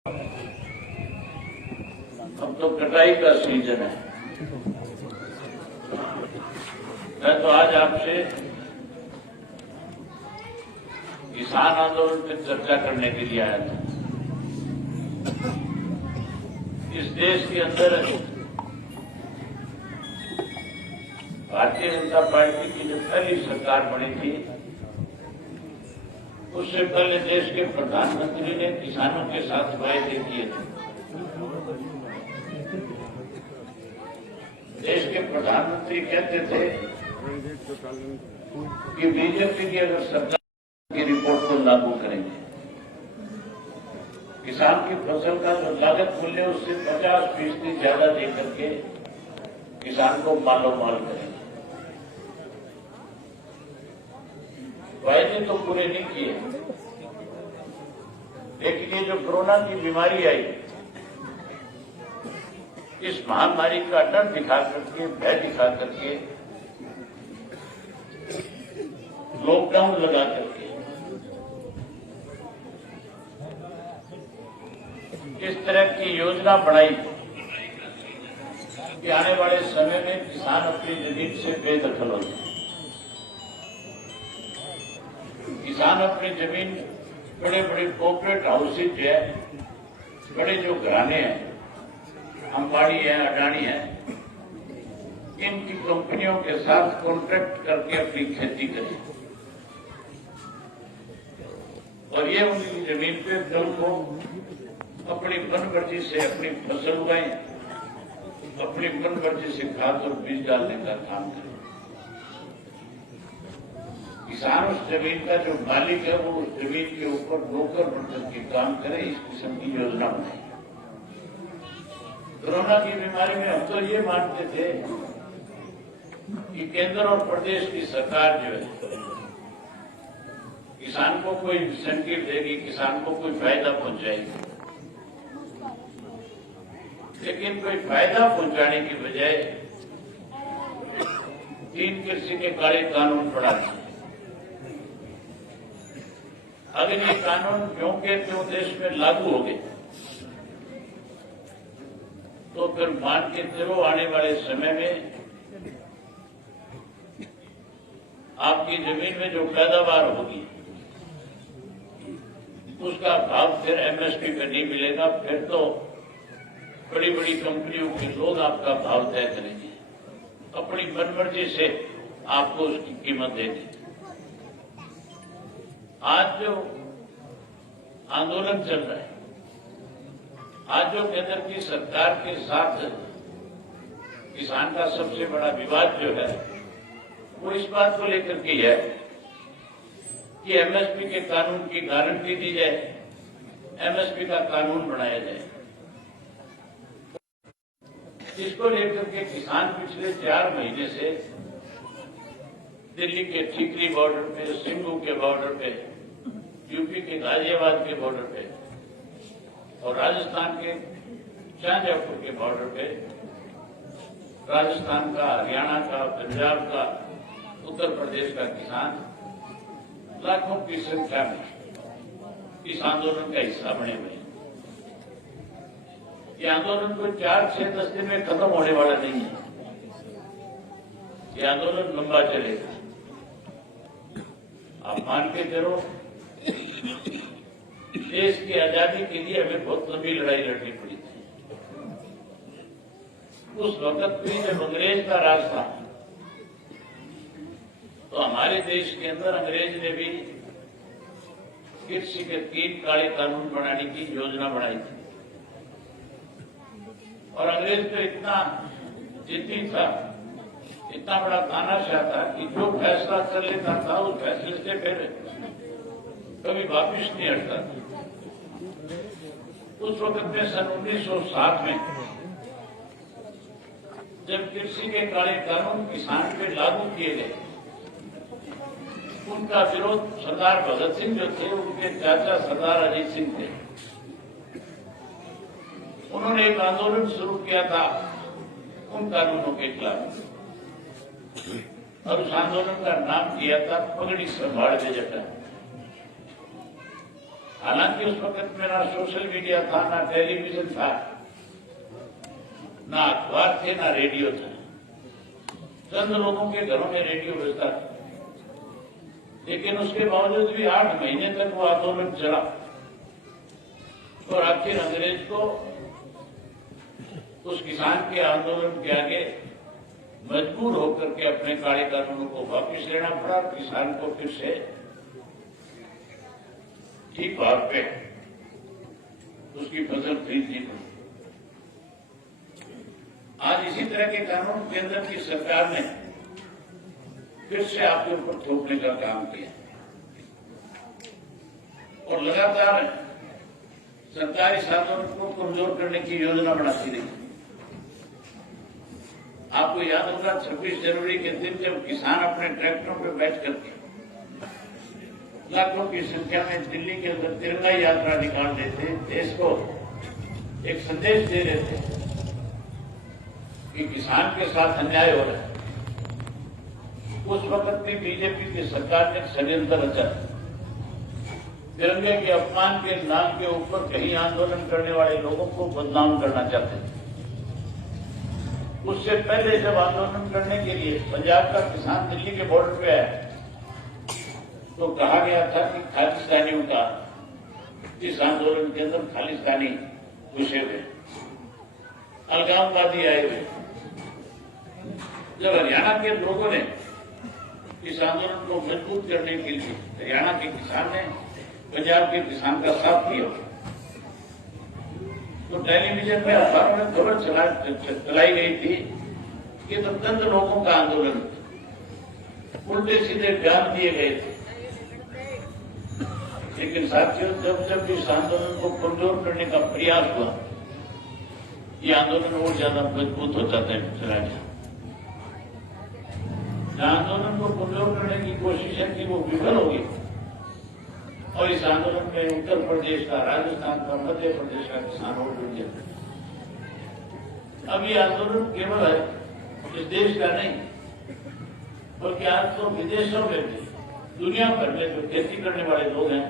अब तो कटाई का सीजन है। मैं तो आज आपसे किसान आंदोलन पर चर्चा करने के लिए आया था। इस देश के अंदर भारतीय जनता पार्टी की जो पहली सरकार बनी थी, उससे पहले देश के प्रधानमंत्री ने किसानों के साथ वायदे किए थे। देश के प्रधानमंत्री कहते थे कि बीजेपी की अगर सरकार की रिपोर्ट को लागू करेंगे, किसान की फसल का जो लागत मूल्य उससे 50% ज्यादा दे करके किसान को मालो माल करेंगे। वायदे तो पूरे नहीं किए, लेकिन ये जो कोरोना की बीमारी आई, इस महामारी का डर दिखा करके, भय दिखा करके, लॉकडाउन लगा करके इस तरह की योजना बनाई कि आने वाले समय में किसान अपनी जमीन से बेदखल हो जाए। किसान अपनी जमीन, बड़े बड़े कॉर्पोरेट हाउसेज है, बड़े जो घराने हैं, अंबानी है, अडानी है, इनकी कंपनियों के साथ कॉन्ट्रैक्ट करके अपनी खेती करें और ये उनकी जमीन पे कल को अपनी मनमर्जी से अपनी फसल उगाएं, अपनी मनमर्जी से खाद और बीज डालने का काम करें। किसान उस जमीन का जो मालिक है, वो उस जमीन के ऊपर नौकर बनकर के काम करे, इस किस्म की योजना बनाई। कोरोना की बीमारी में हम तो ये मानते थे कि केंद्र और प्रदेश की सरकार जो है किसान को कोई इंसेंटिव देगी, किसान को कोई फायदा पहुंचाएगी, लेकिन कोई फायदा पहुंचाने की बजाय 3 कृषि के काले कानून बना दिए। अगर ये कानून क्यों के क्यों देश में लागू हो गए, तो फिर मान के चलो आने वाले समय में आपकी जमीन में जो पैदावार होगी उसका भाव फिर एमएसपी पे नहीं मिलेगा। फिर तो बड़ी बड़ी कंपनियों के लोग आपका भाव तय करेंगे, अपनी मनमर्जी से आपको उसकी कीमत देंगे। आज जो आंदोलन चल रहा है, आज जो केंद्र की सरकार के साथ किसान का सबसे बड़ा विवाद जो है, वो इस बात को लेकर के है कि एमएसपी के कानून की गारंटी दी जाए, एमएसपी का कानून बनाया जाए। इसको लेकर के किसान पिछले 4 महीने से दिल्ली के ठीकरी बॉर्डर पे, सिंगू के बॉर्डर पे, यूपी के गाजियाबाद के बॉर्डर पे और राजस्थान के शाहजहांपुर के बॉर्डर पे, राजस्थान का, हरियाणा का, पंजाब का, उत्तर प्रदेश का किसान लाखों की संख्या में इस आंदोलन का हिस्सा बने हुए हैं। ये आंदोलन कोई 4, 6, 10 दिन में खत्म होने वाला नहीं है। ये आंदोलन लंबा चलेगा। आप मान के चलो, देश की आजादी के लिए हमें बहुत लंबी लड़ाई लड़नी पड़ी थी। उस वक्त भी जब अंग्रेज का राज था, तो हमारे देश के अंदर अंग्रेज ने भी कृषि के 3 काले कानून बनाने की योजना बनाई थी और अंग्रेज तो इतना जिद्दी था, इतना बड़ा तानाशाह था कि जो फैसला कर लेता था उस फैसले से फिर कभी वापिस नहीं हटता था। उस वक्त में सन 1907 में जब कृषि के काले कानून किसान पे लागू किए गए, उनका विरोध सरदार भगत सिंह जो थे, उनके चाचा सरदार अजीत सिंह थे। उन्होंने एक आंदोलन शुरू किया था उन कानूनों के खिलाफ और उस आंदोलन का नाम दिया था पगड़ी संभाल दे जटा। हालांकि उस वक्त में ना सोशल मीडिया था, ना टेलीविजन था, ना अखबार थे, ना रेडियो था। चंद लोगों के घरों में रेडियो बजता था, लेकिन उसके बावजूद भी 8 महीने तक वो आंदोलन चला और आखिर अंग्रेज को उस किसान के आंदोलन के आगे मजबूर होकर के अपने काले कानूनों को वापस लेना पड़ा और किसान को फिर से ठीक भाव पे उसकी फसल खरीदनी पड़ी। आज इसी तरह के कानून केंद्र की सरकार ने फिर से आपके ऊपर थोपने का काम किया और लगातार सरकारी साधनों को कमजोर करने की योजना बनाती रही। आपको याद होगा 26 जनवरी के दिन जब किसान अपने ट्रैक्टरों पर बैठ करके लाखों की संख्या में दिल्ली के अंदर तिरंगा यात्रा निकाल रहे थे, देश को एक संदेश दे रहे थे कि किसान के साथ अन्याय हो रहा है। उस वक्त भी बीजेपी की सरकार ने षड्यंत्र रचा, तिरंगे के अपमान के नाम के ऊपर कहीं आंदोलन करने वाले लोगों को बदनाम करना चाहते थे। उससे पहले जब आंदोलन करने के लिए पंजाब का किसान दिल्ली के बॉर्डर पे आया तो कहा गया था कि खालिस्तानियों का इस आंदोलन के अंदर खालिस्तानी घुसे हुए, अलगाववादी आए हुए। जब हरियाणा के लोगों ने इस आंदोलन को मजबूत करने के लिए हरियाणा के किसान ने पंजाब के किसान का साथ दिया तो टेलीविजन में अखबारों में खबर चलाई गई थी कि तो चंद लोगों का आंदोलन, उल्टे सीधे बयान दिए गए थे। लेकिन साथियों, जब जब इस आंदोलन को कमजोर करने का प्रयास हुआ, ये आंदोलन और ज्यादा मजबूत होता चला गया। आंदोलन को कमजोर करने की कोशिश है कि वो विफल हो गई और इस आंदोलन में उत्तर प्रदेश का, राजस्थान का, मध्य प्रदेश का किसान और जुड़ गया। अब ये आंदोलन केवल है इस देश का नहीं, बल्कि आज तो विदेशों में भी, दुनिया भर में जो खेती करने वाले लोग हैं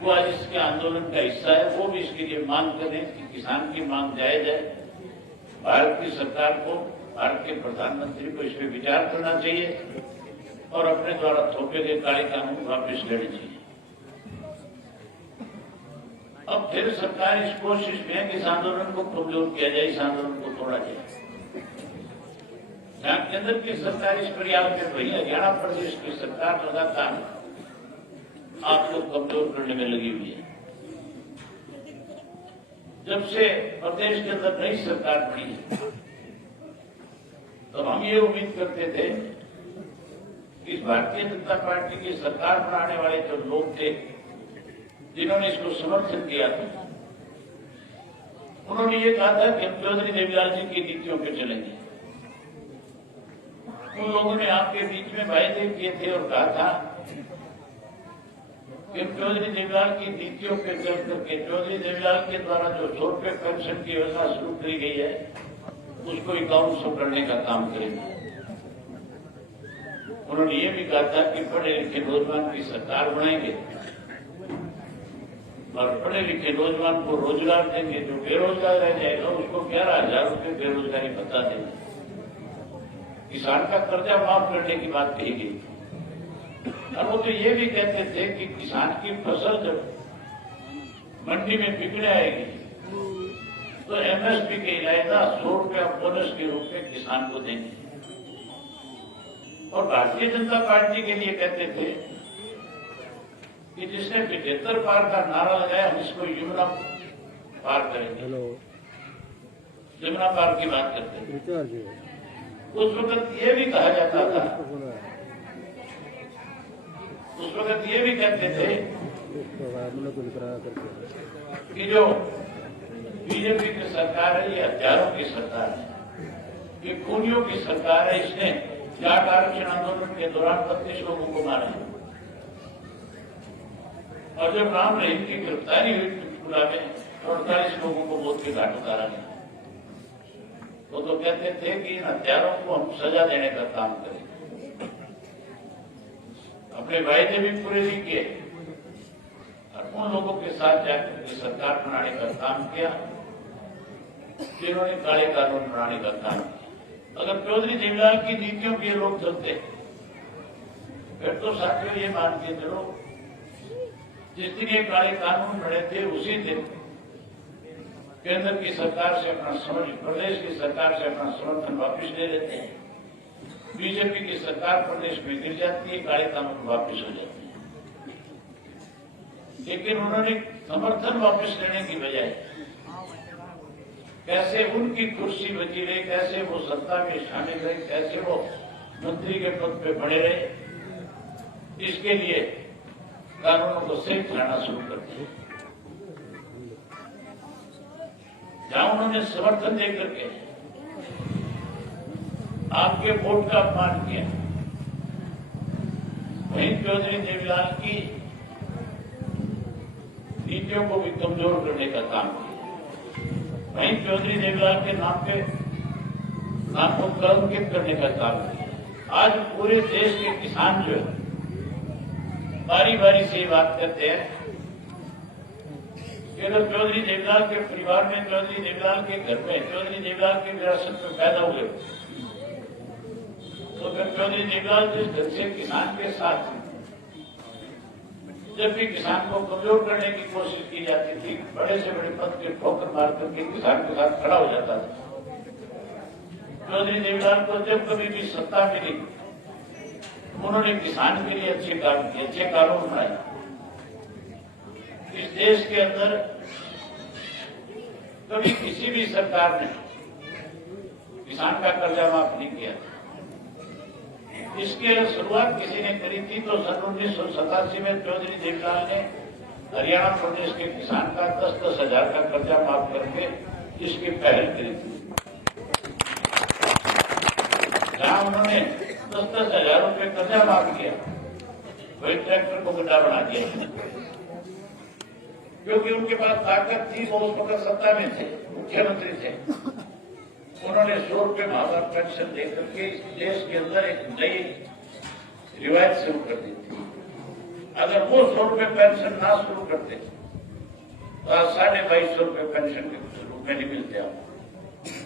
वो आज इसके आंदोलन का हिस्सा है। वो भी इसके लिए मांग करें कि किसान की मांग जायज है। भारत की सरकार को, भारत के प्रधानमंत्री को इस पर विचार करना चाहिए और अपने द्वारा थोपे गए काले कानून वापस लेने चाहिए। अब फिर सरकार इस कोशिश में है कि इस आंदोलन को कमजोर किया जाए, इस आंदोलन को तोड़ा जाए। जहां केंद्र की सरकार इस प्रयास में, वही हरियाणा प्रदेश की सरकार लगातार आपको कमजोर करने में लगी हुई है। जब से प्रदेश के अंदर नई सरकार बनी है तो हम ये उम्मीद करते थे कि इस भारतीय जनता पार्टी की सरकार बनाने वाले जो लोग थे जिन्होंने इसको समर्थन किया था, उन्होंने ये कहा था कि हम चौधरी देवीलाल जी की नीतियों पर चलेंगे। उन लोगों ने आपके बीच में वायदे किए थे और कहा था कि चौधरी देवीलाल की नीतियों पर चल करके, चौधरी देवीलाल के द्वारा जो 100 रुपये पेंशन की योजना शुरू करी गई है उसको 5100 करने का काम करेंगे। उन्होंने ये भी कहा था कि पढ़े लिखे नौजवान की सरकार बनाएंगे और पढ़े लिखे नौजवान को रोजगार देंगे। जो बेरोजगार रह जाएगा उसको 11,000 रुपये बेरोजगारी भत्ता देंगे। किसान का कर्जा माफ करने की बात कही गई और वो तो ये भी कहते थे कि किसान की फसल जब मंडी में बिकने आएगी तो एमएसपी के इलावा 100 रुपया बोनस के रूप में किसान को देंगे। और भारतीय जनता पार्टी के लिए कहते थे कि जिसने 75 पार का नारा लगाया हम इसको यमुना पार करेंगे। यमुना पार की बात करते थे। उस वक्त ये भी कहा जाता था, उस वक्त ये भी कहते थे कि जो बीजेपी की सरकार है ये हत्यारों की सरकार है, ये खूनियों की सरकार है। इसने जाट आरक्षण आंदोलन के दौरान 32 लोगों को मारा और जब राम रहीम की गिरफ्तारी हुई त्रिपुरा में तो 48 लोगों को मौत के घाट उतारा गया। वो तो कहते थे कि इन हत्यारों को हम सजा देने का काम करें। अपने वायदे भी पूरे नहीं किए और उन लोगों के साथ जाकर के सरकार बनाने का काम किया जिन्होंने काले कानून बनाने का काम किया। अगर चौधरी देवीलाल की नीतियों के लोग चलते फिर तो साथियों ये मान के चलो, जिस दिन ये काले कानून बने थे उसी दिन केंद्र की सरकार से अपना प्रदेश की सरकार से अपना समर्थन वापस ले लेते हैं, बीजेपी की सरकार प्रदेश में गिर जाती है, काले कानून वापस हो जाते हैं। लेकिन उन्होंने समर्थन वापस लेने की बजाय कैसे उनकी कुर्सी बची रही, कैसे वो सत्ता में शामिल रहे, कैसे वो मंत्री के पद पे बने रहे, इसके लिए कानूनों को सेक लाना शुरू कर दिया। जहां उन्होंने समर्थन देकर के आपके वोट का अपमान किया, वहीं चौधरी देवीलाल की नीतियों को भी कमजोर करने का काम किया, वहीं चौधरी देवीलाल के नाम को कलंकित करने का काम किया। आज पूरे देश के किसान जो है बारी बारी से बात करते हैं कि अगर चौधरी देवीलाल के परिवार में, चौधरी देवीलाल के घर में, चौधरी देवीलाल के विरासत में पैदा हुए तो फिर चौधरी देवीलाल जिस ढंग से किसान के साथ जब भी किसान को कमजोर करने की कोशिश की जाती थी, बड़े से बड़े पद के ठोकर मार करके किसान के साथ खड़ा हो जाता था। चौधरी देवीलाल को जब कभी भी सत्ता मिली उन्होंने किसान के लिए अच्छे काम किए, अच्छे कानून बनाए। इस देश के अंदर कभी किसी भी सरकार ने किसान का कर्जा माफ नहीं किया। इसके शुरुआत किसी ने करी थी तो सन 1987 में चौधरी देवीलाल ने हरियाणा प्रदेश के किसान का 10-10 हजार का कर्जा माफ करके इसकी पहल करी थी। जहां उन्होंने 10-10 हजार रुपये कर्जा माफ किया, वही ट्रैक्टर को गड्ढा बना दिया, क्योंकि उनके पास ताकत थी, वो उस वक्त सत्ता में थे, मुख्यमंत्री थे। उन्होंने 100 रुपये माहवार पेंशन देकर के इस देश के अंदर एक नई रिवायत शुरू कर दी थी। अगर वो 100 रुपये पेंशन ना शुरू करते तो आज 2250 रुपये पेंशन के रूप में नहीं मिलते आपको,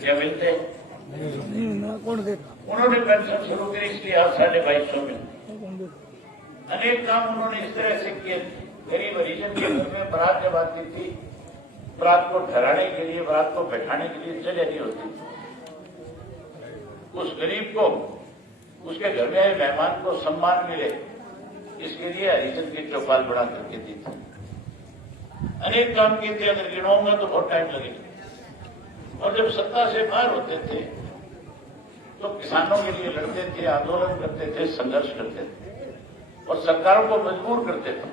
क्या मिलते? उन्होंने पेंशन शुरू की, इसलिए आज 2250 मिलते। अनेक काम उन्होंने इस तरह से किए। गरीब हरिजन के घर में बारात जब आती थी, बारात को ठहराने के लिए, बारात को बैठाने के लिए जगह नहीं होती थी। उस गरीब को, उसके घर में आए मेहमान को सम्मान मिले, इसके लिए हरिजन की चौपाल बना करके दी थी। अनेक काम किए थे, अगर गिनाऊंगा तो बहुत टाइम लगेगा। और जब सत्ता से बाहर होते थे तो किसानों के लिए लड़ते थे, आंदोलन करते थे, संघर्ष करते थे और सरकारों को मजबूर करते थे।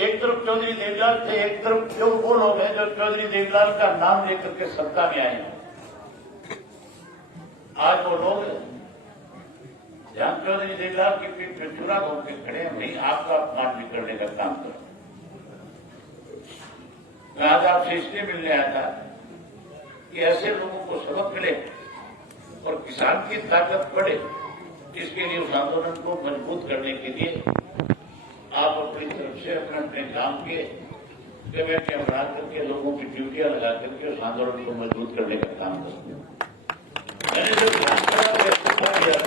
एक तरफ चौधरी देवीलाल थे, एक तरफ जो वो लोग हैं जो चौधरी देवीलाल का नाम लेकर के सत्ता में आए हैं। आज वो लोग जहां चौधरी देवीलाल की पीठ पे चूरा घूम के खड़े हैं, वहीं आपका अपमान भी करने का काम कर। मैं आज आपसे इसलिए मिलने आया था कि ऐसे लोगों को सबक मिले और किसान की ताकत बढ़े। इसके लिए उस आंदोलन को मजबूत करने के लिए आप अपनी तरफ से अपने गांव के कमेटियां बना करके, लोगों की ड्यूटियां लगा करके उस आंदोलन को मजबूत करने का काम करते हैं। मैंने जो फैसला किया,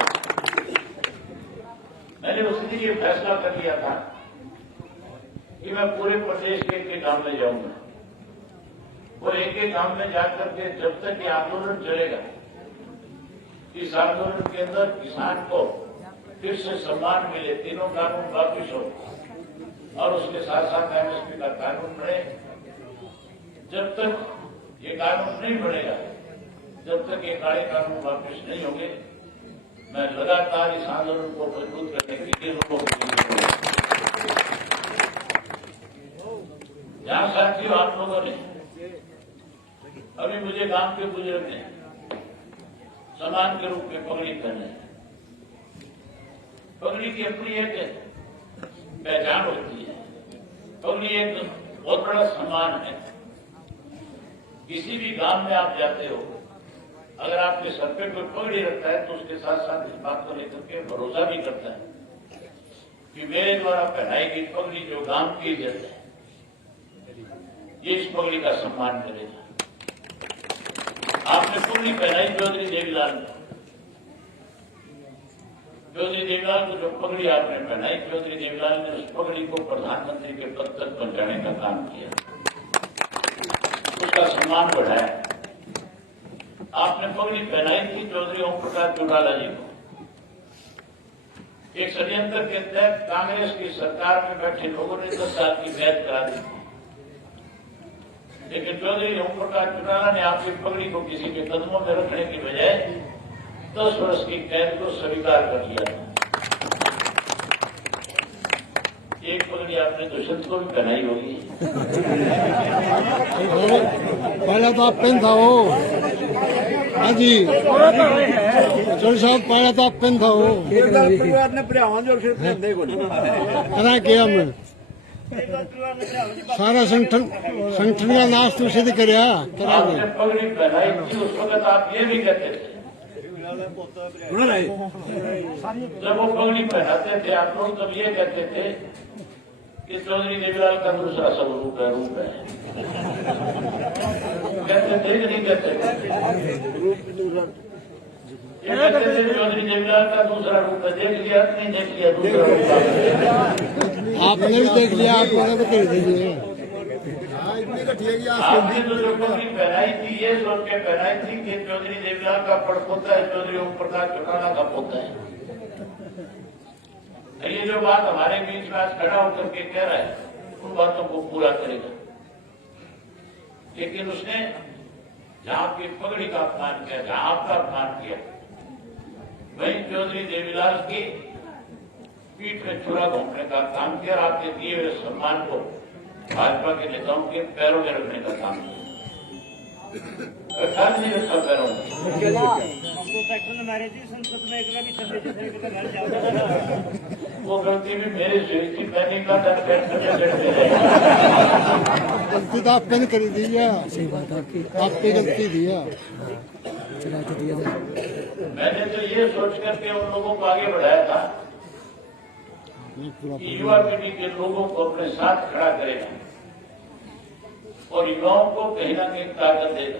मैंने उस दिन ये फैसला कर लिया था कि मैं पूरे प्रदेश के एक गांव में जाऊंगा और एक गांव में जाकर के जब तक ये आंदोलन चलेगा, इस आंदोलन के अंदर किसान को फिर से सम्मान मिले, तीनों कानून वापिस हो और उसके साथ साथ एमएसपी का कानून बने। जब तक ये कानून नहीं बनेगा, जब तक ये काले कानून वापिस नहीं होंगे, मैं लगातार इस आंदोलन को मजबूत करने के लिए लोगों को जहां साथियों आप लोगों ने अभी मुझे गांव के बुजुर्ग ने सम्मान के रूप में पगड़ी पहने, पगड़ी की अपनी एक पहचान होती है, पगड़ी एक बहुत बड़ा सम्मान है। किसी भी गांव में आप जाते हो, अगर आपके सर पे कोई पगड़ी रखता है तो उसके साथ साथ इस बात को लेकर के भरोसा भी करता है कि मेरे द्वारा पहनाई गई पगड़ी जो गांव की इज्जत है, ये इस पगड़ी का सम्मान करेगा। आपने पगड़ी पहनाई चौधरी देवीलाल को, चौधरी देवीलाल को जो पगड़ी आपने पहनाई, चौधरी देवीलाल ने उस पगड़ी को प्रधानमंत्री के पद तक पहुंचाने का काम किया, उसका सम्मान बढ़ाया। आपने पगड़ी पहनाई थी चौधरी ओम प्रकाश चौटाला जी को, एक षड्यंत्र के तहत कांग्रेस की सरकार में बैठे लोगों ने 10 साल की कैद करा दी, लेकिन चौधरी ओम प्रकाश चौटाला ने आपकी पगड़ी को किसी के कदमों में रखने की बजाय 10 वर्ष की कैद को स्वीकार कर लिया। एक पगड़ी आपने दुष्यंत को भी पहनाई होगी। पहले तो आप पेन था वो, हाँ जी चौधरी साहब, पहले तो आप पेन था वो करा किया मैं सारा संगठन का नाश तो सिद्ध कराया करा आपने पगड़ी पहनाई थी, उस वक्त आप ये भी कहते थे, जब वो पगड़ी पहनाते थे आप लोग, तब ये कहते थे कि चौधरी देवीलाल का दूसरा स्वरूप है, रूप है। कहते थे कि नहीं कहते? ये कहते थे चौधरी देवीलाल का दूसरा रूप है। देख लिया नहीं देख लिया दूसरा रूप? आपने भी देख लिया, आपने भी देख लिया। आपने तो जो पगड़ी पहनाई थी ये सोच के पहनाई थी कि चौधरी देवीलाल का पड़पोता है, चौधरी ओम प्रकाश चौटाला का पोता है। ये जो बात हमारे बीच में आज खड़ा होकर के कह रहा है, उन बातों को पूरा करेगा, लेकिन उसने जहां की पगड़ी का अपमान किया, जहां आपका अपमान किया, वहीं चौधरी देवीलाल की पीठ में छुरा घोंपने का काम किया, आपके दिए हुए सम्मान को भाजपा के नेताओं के पैरों में रखने का काम किया। ख्याल नहीं रखा पैरों में, वो गलती भी मेरे से हुई थी, मैंने कहा गलती तो आपने नहीं करी थी, आपकी गलती थी। मैंने तो ये सोच करके उन लोगों को आगे बढ़ाया था कि युवा पीढ़ी के लोगों को अपने साथ खड़ा करेगा और युवाओं को कहीं ना कहीं ताकत देगा।